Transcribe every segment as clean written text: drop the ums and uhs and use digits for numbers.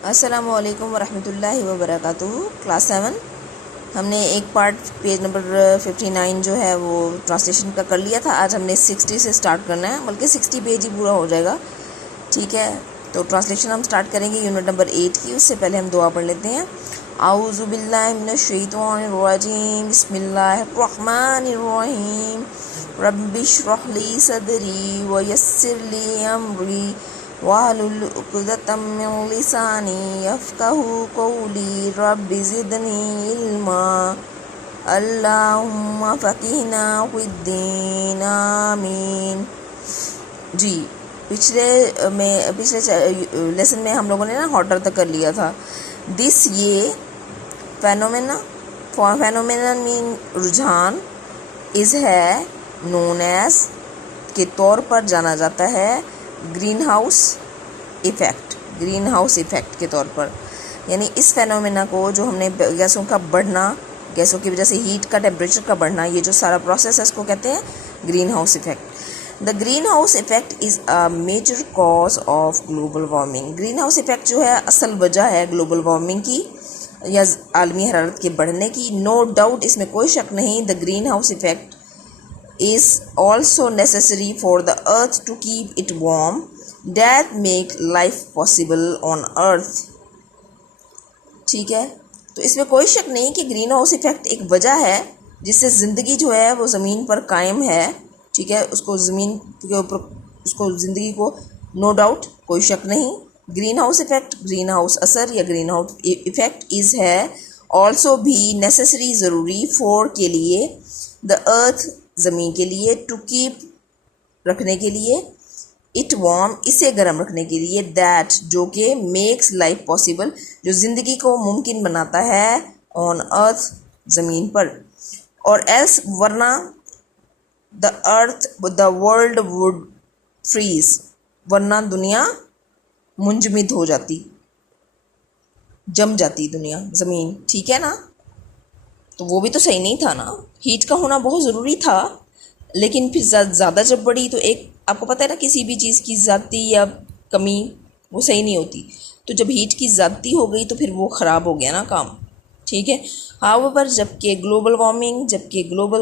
अस्सलामु अलैकुम वरहमतुल्लाहि वबरकातुहू। क्लास 7 हमने एक पार्ट पेज नंबर 59 जो है वो ट्रांसलेशन का कर लिया था। आज हमने 60 से स्टार्ट करना है, बल्कि 60 पेज ही पूरा हो जाएगा। ठीक है, तो ट्रांसलेशन हम स्टार्ट करेंगे यूनिट नंबर 8 की। उससे पहले हम दुआ पढ़ लेते हैं। आऊज़ु बिल्लाहि मिनश शैतानिर रजीम, बिस्मिल्लाहिर रहमानिर रहीम, रब्बिश्रह ली सदरी व यस्सिर ली अमरी वाहलुल उक़दतम मिन लिसानी यफ़क़हू क़ौली रब्बि ज़िदनी इल्मा अल्लाहुम्मा फ़क़िहना फ़िद्दीन आमीन। जी, पिछले लेसन में हम लोगों ने ना हॉटर तक कर लिया था। दिस ये फेनोमेना मीन रुझान, इज़ है, नोन एज के तौर पर जाना जाता है, ग्रीन हाउस इफ़ेक्ट के तौर पर। यानी इस फेनोमेना को, जो हमने गैसों का बढ़ना, गैसों की वजह से हीट का टेम्परेचर का बढ़ना, ये जो सारा प्रोसेस है इसको कहते हैं green house effect. The green house effect is a major cause of global warming. Green house effect जो है असल वजह है ग्लोबल वार्मिंग की या आलमी हरारत के बढ़ने की। नो डाउट, इसमें कोई शक नहीं। The green house effect is also necessary for the earth to keep it warm, that make life possible on earth। ठीक है, तो इसमें कोई शक नहीं कि ग्रीन हाउस इफेक्ट एक वजह है जिससे ज़िंदगी जो है वो ज़मीन पर कायम है। ठीक है, उसको ज़मीन के ऊपर, उसको ज़िंदगी को, नो डाउट, कोई शक नहीं। Green house effect, green house असर या ग्रीन हाउस इफेक्ट इज़ है ऑल्सो भी नेसेसरी, ज़रूरी, फॉर के लिए, द अर्थ ज़मीन के लिए, टू कीप रखने के लिए, इट वार्म इसे गर्म रखने के लिए, दैट जो कि मेक्स लाइफ पॉसिबल जो ज़िंदगी को मुमकिन बनाता है, ऑन अर्थ ज़मीन पर, और एल्स वरना द वर्ल्ड वुड फ्रीज, वरना दुनिया मुंजमद हो जाती, जम जाती दुनिया, ज़मीन। ठीक है ना, तो वो भी तो सही नहीं था ना। हीट का होना बहुत ज़रूरी था, लेकिन फिर ज़्यादा जब बढ़ी तो एक, आपको पता है ना, किसी भी चीज़ की ज़्यादती या कमी वो सही नहीं होती। तो जब हीट की ज़्यादती हो गई तो फिर वो ख़राब हो गया ना काम। ठीक है, हाउएवर जबकि ग्लोबल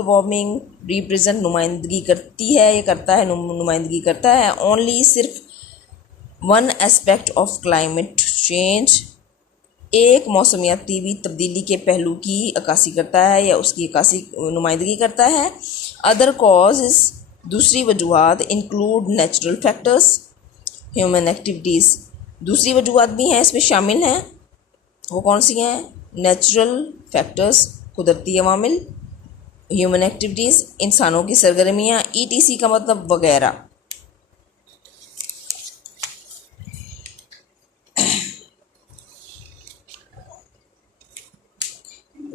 वार्मिंग रिप्रेजेंट, नुमाइंदगी करती है, ये करता है, नुमाइंदगी करता है, ओनली सिर्फ one aspect of climate change, एक मौसमियाती भी तब्दीली के पहलू की अक्कासी करता है या उसकी अक्कासी नुमाइंदगी करता है। अदर कॉजेज़, दूसरी वजूहात, include natural factors, human activities, दूसरी वजूहात भी हैं इसमें शामिल हैं। वो कौन सी हैं? नेचुरल फैक्टर्स, कुदरती अवामिल, ह्यूमन एक्टिविटीज़, इंसानों की सरगर्मियाँ, ETC का मतलब वगैरह।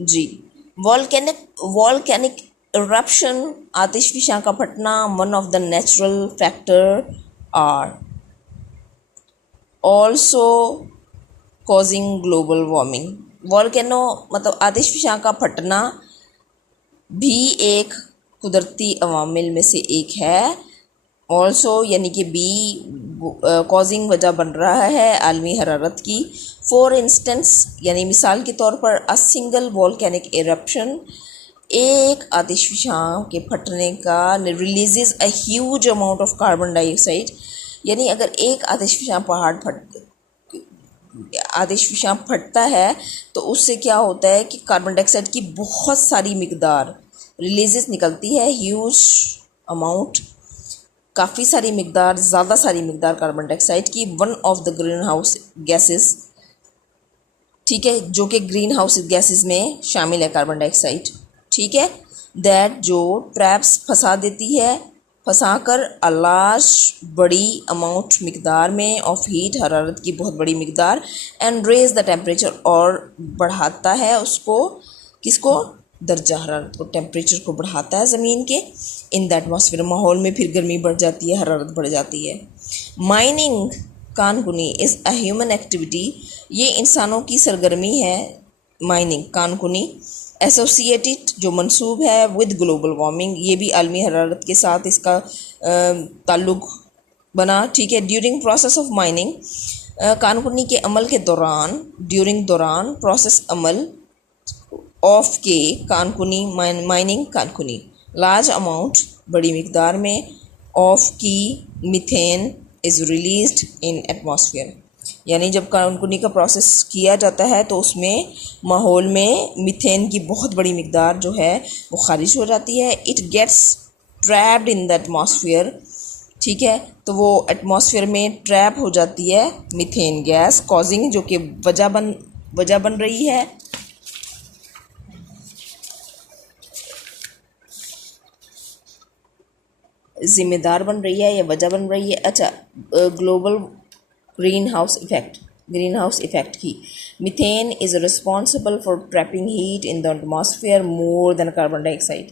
जी, वॉल्केनिक इरप्शन, आतिशफशां का फटना, one of the natural factor are also causing global warming. Volcano मतलब आतिशफशां का फटना भी एक कुदरती अवामिल में से एक है। ऑल्सो यानी कि बी कॉजिंग वजह बन रहा है आलमी हरारत की। फॉर इंस्टेंस यानी मिसाल के तौर पर, अ सिंगल वॉल्केनिक इरप्शन, एक आतिशफशां के फटने का, releases a huge amount of carbon dioxide. यानी अगर एक आतिशफशां फटता है तो उससे क्या होता है कि कार्बन डाइऑक्साइड की बहुत सारी मिकदार रिलीजेस निकलती है, ह्यूज अमाउंट, काफ़ी सारी मिकदार, ज़्यादा सारी मिकदार कार्बन डाइऑक्साइड की, one of the green house gases. ठीक है, जो कि ग्रीन हाउस गैसेस में शामिल है कार्बन डाइऑक्साइड। ठीक है, दैट जो ट्रैप्स फंसा देती है, फंसा कर अलार्ज बड़ी अमाउंट मिकदार में ऑफ हीट, हरारत की बहुत बड़ी मिकदार, एंड रेज द टेम्परेचर, और बढ़ाता है उसको, किसको? दर्जा हरारत को, टेम्परेचर को बढ़ाता है ज़मीन के। इन द एटमॉस्फेयर, माहौल में फिर गर्मी बढ़ जाती है, हरारत बढ़ जाती है। माइनिंग कानकुनी इज़ अ ह्यूमन एक्टिविटी, ये इंसानों की सरगर्मी है। माइनिंग कानकुनी एसोसिएटेड जो मंसूब है विद ग्लोबल वार्मिंग, ये भी आलमी हरारत के साथ इसका ताल्लुक़ बना। ठीक है, ड्यूरिंग प्रोसेस ऑफ माइनिंग कानकुनी के अमल के दौरान दौरान प्रोसेस अमल ऑफ के कानकुनी माइनिंग कानकुनी लार्ज अमाउंट बड़ी मिकदार में ऑफ की methane is released in atmosphere, यानी जब कानकुनी का प्रोसेस किया जाता है तो उसमें माहौल में मीथेन की बहुत बड़ी मिकदार जो है वो खारिज हो जाती है। It gets trapped in the atmosphere, ठीक है, तो वो एटमॉस्फेयर में ट्रैप हो जाती है मीथेन गैस, कॉजिंग जो कि वजह बन रही है जिम्मेदार बन रही है या वजह बन रही है। अच्छा, ग्लोबल ग्रीन हाउस इफेक्ट की methane is responsible for trapping heat in the atmosphere more than carbon dioxide,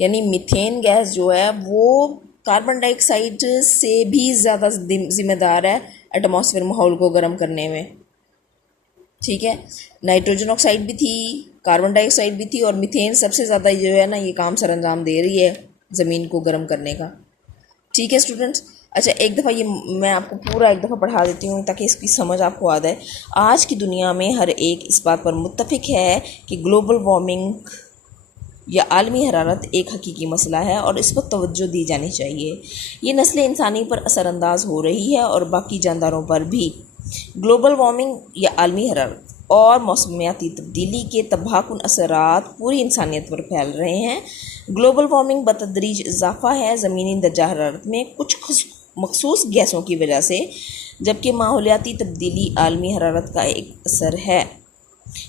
यानी मीथेन गैस जो है वो कार्बन डाइऑक्साइड से भी ज़्यादा जिम्मेदार है एटमॉस्फेयर माहौल को गर्म करने में, ठीक है। नाइट्रोजन ऑक्साइड भी थी, कार्बन डाइऑक्साइड भी थी, और मीथेन सबसे ज़्यादा जो है ना ये काम सर अंजाम दे रही है ज़मीन को गर्म करने का, ठीक है स्टूडेंट्स। अच्छा, एक दफ़ा ये मैं आपको पूरा एक दफ़ा पढ़ा देती हूँ ताकि इसकी समझ आपको आ जाए। आज की दुनिया में हर एक इस बात पर मुत्तफिक है कि ग्लोबल वार्मिंग या आलमी हरारत एक हकीकी मसला है और इस पर तवज्जो दी जानी चाहिए। ये नस्ल इंसानी पर असरअंदाज हो रही है और बाकी जानदारों पर भी। ग्लोबल वार्मिंग या आलमी हरारत और मौसमियाती तब्दीली के तबाहकुन असरात पूरी इंसानियत पर फैल रहे हैं। ग्लोबल वार्मिंग बतदरीज इजाफा है ज़मीनी दर्जा हरारत में कुछ मखसूस गैसों की वजह से, जबकि माहौलियाती तब्दीली आलमी हरारत का एक असर है।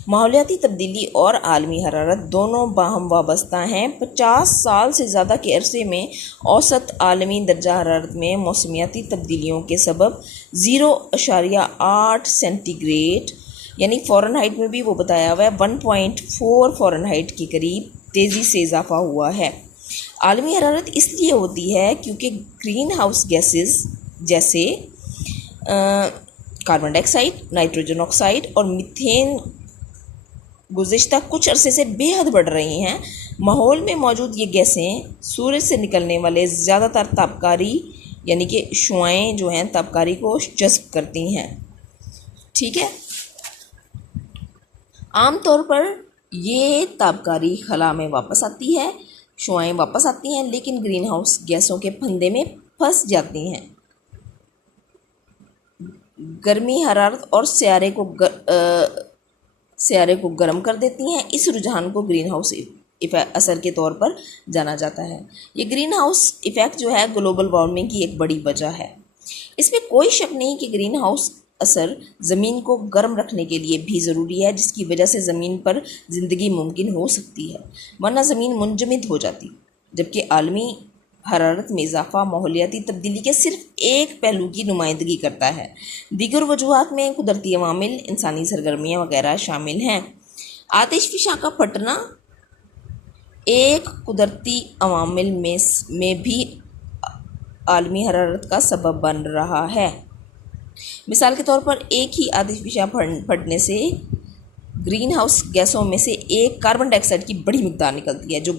माहौलियाती तब्दीली और आलमी हरारत दोनों बाहम वाबस्ता हैं। 50 साल से ज़्यादा के अरसे में औसत आलमी दर्जा हरारत में मौसमियाती तब्दीलियों के सबब 0.8 सेंटीग्रेड यानी फ़ारेनहाइट में भी वो बताया हुआ है 1.4 फ़ारेनहाइट के करीब तेज़ी से इजाफा हुआ है। आलमी हरारत इसलिए होती है क्योंकि ग्रीन हाउस गैसेस जैसे कार्बन डाइऑक्साइड, नाइट्रोजन ऑक्साइड और मीथेन गुज़िश्ता कुछ अरसे से बेहद बढ़ रही हैं। माहौल में मौजूद ये गैसें सूरज से निकलने वाले ज़्यादातर तापकारी यानी कि शुआएँ जो हैं तापकारी को जज़्ब करती हैं, ठीक है। आमतौर पर ये तापकारी खला में वापस आती है, शुआएँ वापस आती हैं, लेकिन ग्रीन हाउस गैसों के फंदे में फंस जाती हैं। गर्मी हरारत और स्यारे को गर्म कर देती हैं। इस रुझान को ग्रीन हाउस असर के तौर पर जाना जाता है। ये ग्रीन हाउस इफ़ेक्ट जो है ग्लोबल वार्मिंग की एक बड़ी वजह है। इसमें कोई शक नहीं कि ग्रीन हाउस असर ज़मीन को गर्म रखने के लिए भी ज़रूरी है, जिसकी वजह से ज़मीन पर ज़िंदगी मुमकिन हो सकती है, वरना ज़मीन मुंजमद हो जाती। जबकि आलमी हरारत में इजाफा माहौलियाती तब्दीली के सिर्फ एक पहलू की नुमाइंदगी करता है। दीगर वजूहात में कुदरती अवामिल, इंसानी सरगर्मियाँ वगैरह शामिल हैं। आतिशफ़िशा का फटना एक कुदरती अवामिल में भी आलमी हरारत का सबब बन रहा है। मिसाल के तौर पर एक ही आतिशफ़िशा फटने से ग्रीन हाउस गैसों में से एक कार्बन डाइऑक्साइड की बड़ी मिकदार निकलती है, जो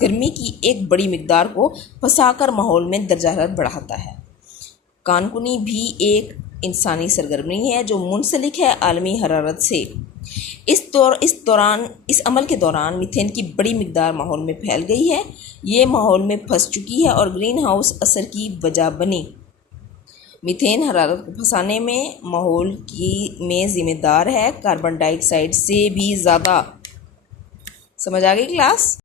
गर्मी की एक बड़ी मिकदार को फंसाकर माहौल में दर्जा हरारत बढ़ाता है। कानकुनी भी एक इंसानी सरगर्मी है जो मुंसलिक है आलमी हरारत से। इस अमल के दौरान मीथेन की बड़ी मिकदार माहौल में फैल गई है, ये माहौल में फंस चुकी है और ग्रीन हाउस असर की वजह बनी। मीथेन हरारत को फंसाने में माहौल में ज़िम्मेदार है कार्बन डाइऑक्साइड से भी ज़्यादा। समझ आ गई क्लास?